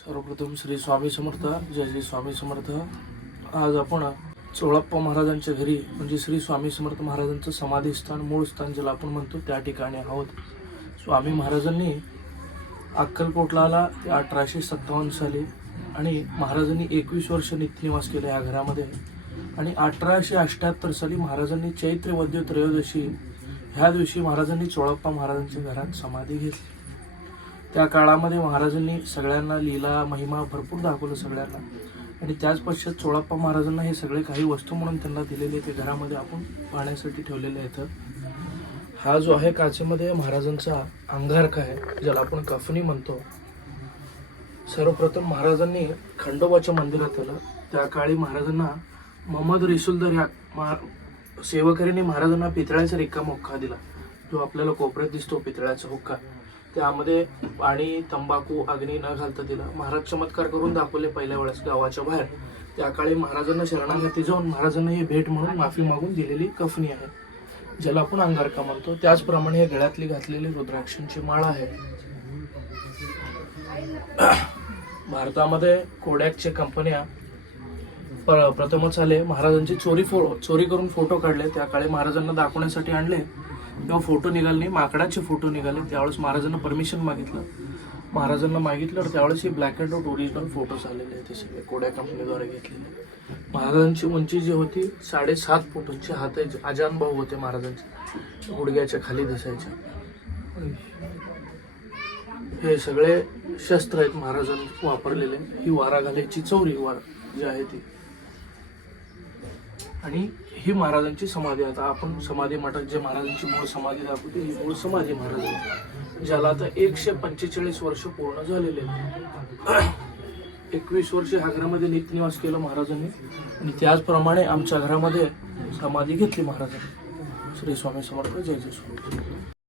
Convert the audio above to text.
सर्वप्रथम श्री स्वामी समर्थ. जय श्री स्वामी समर्थ. आज आपण चोळप्पा महाराजांच्या घरी म्हणजे श्री स्वामी समर्थ महाराजांचं समाधीस्थान मूळ स्थान ज्याला आपण म्हणतो त्या ठिकाणी आहोत. स्वामी महाराजांनी अक्कलकोटला आला ते 1857 साली आणि महाराजांनी 21 वर्ष नित्यनिवास केले या घरामध्ये आणि 1878 साली महाराजांनी चैत्र वद्य त्रयोदशी ह्या दिवशी महाराजांनी चोळप्पा महाराजांच्या घरात समाधी घेतली. त्या काळामध्ये महाराजांनी सगळ्यांना लीला महिमा भरपूर दाखवलं सगळ्यांना आणि त्याच पश्चात चोळप्पा महाराजांना हे सगळे काही वस्तू म्हणून त्यांना दिलेले ते घरामध्ये आपण पाहण्यासाठी ठेवलेले आहेत. हा जो आहे काचेमध्ये महाराजांचा अंगारखा आहे ज्याला आपण कफनी म्हणतो. सर्वप्रथम महाराजांनी खंडोबाच्या मंदिरात आलं. त्या काळी महाराजांना मोहम्मद रिसुलदार या सेवकरीने महाराजांना पितळ्याचा रिकामा हुक्का दिला जो आपल्याला कोपऱ्यात दिसतो पितळ्याचा हुक्का. त्यामध्ये पाणी तंबाखू अग्नी न घालता दिला. महाराज चमत्कार करून दाखवले पहिल्या वेळेस गावाच्या बाहेर. त्या काळी महाराजांना शरणागती जाऊन महाराजांना ही भेट म्हणून माफी मागून दिलेली कफनी आहे ज्याला आपण अंगारका म्हणतो. त्याचप्रमाणे हे गळ्यातली घातलेली रुद्राक्षांची माळा आहे. भारतामध्ये कोडॅकच्या कंपन्या प्रथमच आले. महाराजांची चोरी करून फोटो काढले. त्या काळी महाराजांना दाखवण्यासाठी आणले तेव्हा फोटो निघाले नाही, माकडाचे फोटो निघाले. त्यावेळेस महाराजांना परमिशन मागितलं. महाराजांना मागितलं त्यावेळेस हे black and white original photos आलेले आहेत. ते सगळे कोड्या कंपनीद्वारे घेतलेले. महाराजांची उंची जी होती 7.5 फुटांची. हात अजान भाऊ होते महाराजांचे, गुडघ्याच्या खाली दिसायचे. हे सगळे शस्त्र आहेत महाराजांनी वापरलेले. ही वारा घालायची चौरी वार जी आहे ती आणि ही महाराजांची समाधी. आता आपण समाधी मठात जे महाराजांची मूळ समाधी दाखवते ही मूळ समाधी महाराजांची ज्याला आता 145 वर्ष पूर्ण झालेले आहेत. 21 वर्ष ह्या घरामध्ये नित्यनिवास केलं महाराजांनी आणि त्याचप्रमाणे आमच्या घरामध्ये समाधी घेतली महाराजांनी. श्री स्वामी समर्थ. जय जय स्वामी.